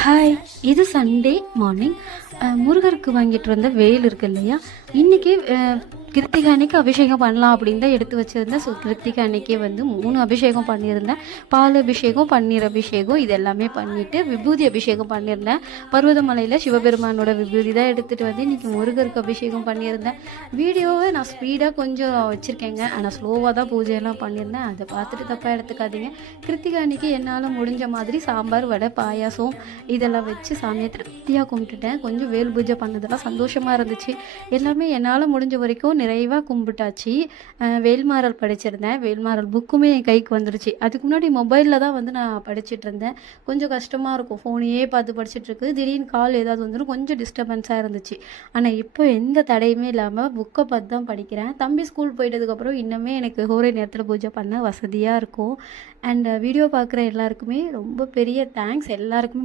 Hi! இது Sunday morning. முருகருக்கு வாங்கிட்டு வந்த வேல் இருக்கு இல்லையா? இன்றைக்கி கிருத்திகை அன்னைக்கு அபிஷேகம் பண்ணலாம் அப்படின்னு தான் எடுத்து வச்சுருந்தேன். ஸோ கிருத்திகை அன்னைக்கே வந்து 3 அபிஷேகம் பண்ணியிருந்தேன். பால் அபிஷேகம், பன்னீர் அபிஷேகம் இது எல்லாமே பண்ணிவிட்டு விபூதி அபிஷேகம் பண்ணியிருந்தேன். பர்வதமலையில் சிவபெருமானோட விபூதி தான் எடுத்துகிட்டு வந்து இன்றைக்கி முருகருக்கு அபிஷேகம் பண்ணியிருந்தேன். வீடியோவை நான் ஸ்பீடாக கொஞ்சம் வச்சுருக்கேங்க. ஆனால் ஸ்லோவாக தான் பூஜையெல்லாம் பண்ணியிருந்தேன். அதை பார்த்துட்டு தப்பாக எடுத்துக்காதீங்க. கிருத்திகை அன்னைக்கு என்னால் முடிஞ்ச மாதிரி சாம்பார், வடை, பாயாசம் இதெல்லாம் வச்சு சாமியை திருப்தியாக கும்பிட்டுட்டேன். கொஞ்சம் வேல் பூஜை பண்ணதெல்லாம் சந்தோஷமாக இருந்துச்சு. எல்லாமே என்னால் முடிஞ்ச வரைக்கும் நிறைவாக கும்பிட்டாச்சு. வேல்மாறல் படிச்சிருந்தேன். வேல்மாறல் புக்குமே என் கைக்கு வந்துடுச்சு. அதுக்கு முன்னாடி மொபைலில் தான் வந்து நான் படிச்சுட்டு இருந்தேன். கொஞ்சம் கஷ்டமாக இருக்கும், ஃபோனையே பார்த்து படிச்சுட்ருக்கு. திடீர்னு கால் ஏதாவது வந்துடும், கொஞ்சம் டிஸ்டர்பன்ஸாக இருந்துச்சு. ஆனால் இப்போ எந்த தடையுமே இல்லாமல் புக்கை பார்த்து தான் படிக்கிறேன். தம்பி ஸ்கூல் போயிட்டதுக்கப்புறம் இன்னுமே எனக்கு ஹோரை நேரத்தில் பூஜை பண்ண வசதியாக இருக்கும். அண்ட் வீடியோ பார்க்குற எல்லாருக்குமே ரொம்ப பெரிய தேங்க்ஸ். எல்லாருக்குமே